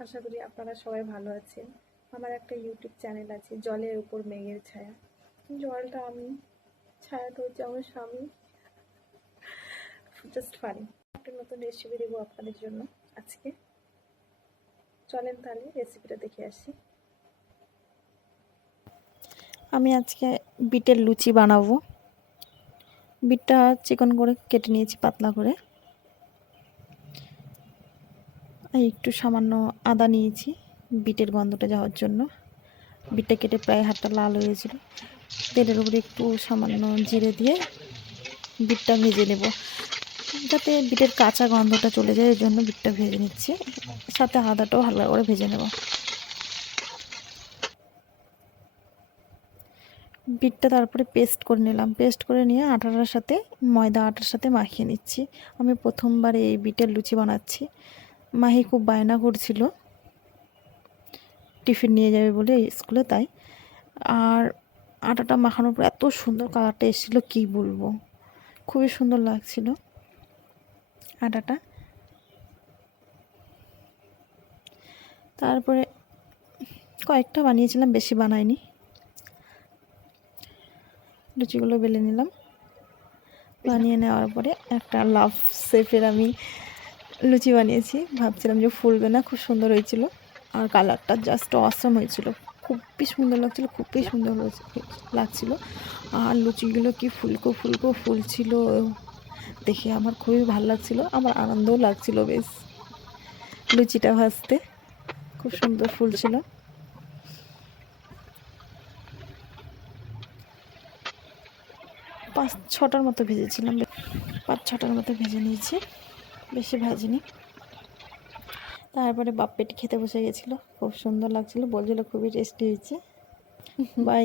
আশা করি আপনারা সবাই ভালো আছেন। আমার একটা ইউটিউব চ্যানেল আছে, জলের উপর মেঘের ছায়া। জলটা আমি, ছায়াটা হচ্ছে আমার স্বামী। Just funny. একটা নতুন রেসিপি দেবো আপনাদের জন্য আজকে। চলেন তাহলে রেসিপিটা দেখে আসি। আমি আজকে বিটের লুচি বানাবো। বিটটা চিকন করে কেটে নিয়েছি, পাতলা করে। একটু সামান্য আদা নিয়েছি বিটের গন্ধটা যাওয়ার জন্য। বিটটা কেটে প্রায় হাতটা লাল হয়েছিল। তেলের উপরে একটু সামান্য জিরে দিয়ে বিটটা ভেজে নেব, যাতে বিটের কাঁচা গন্ধটা চলে যায়। এর জন্য বিটটা ভেজে নিচ্ছি, সাথে আদাটাও হালকা করে ভেজে নেব। বিটটা তারপরে পেস্ট করে নিলাম। পেস্ট করে নিয়ে আটার সাথে, ময়দা আটার সাথে মাখিয়ে নিচ্ছি। আমি প্রথমবার এই বিটের লুচি বানাচ্ছি। মাহি খুব বায়না করছিল টিফিন নিয়ে যাবে বলে স্কুলে, তাই। আর আটাটা মাখানোর পর এত সুন্দর কালারটা এসেছিলো, কী বলবো, খুবই সুন্দর লাগছিল আটাটা। তারপরে কয়েকটা বানিয়েছিলাম, বেশি বানাইনি। লুচিগুলো বেলে নিলাম। বানিয়ে নেওয়ার পরে একটা লাভ শেপের আমি লুচি বানিয়েছি। ভাবছিলাম যে ফুলবে না, খুব সুন্দর হয়েছিল। আর কালারটা জাস্ট অসম হয়েছিল, খুবই সুন্দর লাগছিল, খুবই সুন্দর লাগছিল। আর লুচিগুলো কি ফুলকো ফুলকো ফুলছিল, দেখে আমার খুবই ভালো লাগছিল। আমার আনন্দও লাগছিল বেশ। লুচিটা ভাজতে খুব সুন্দর ফুলছিল। 5-6টার মতো ভেজেছিলাম, 5-6টার মতো ভেজে নিয়েছি, বেশি ভাজিনি। তারপরে বাপ্পেটি খেতে বসে গেছিলো, খুব সুন্দর লাগছিল, বলছিল খুবই টেস্টি হয়েছে। বাই।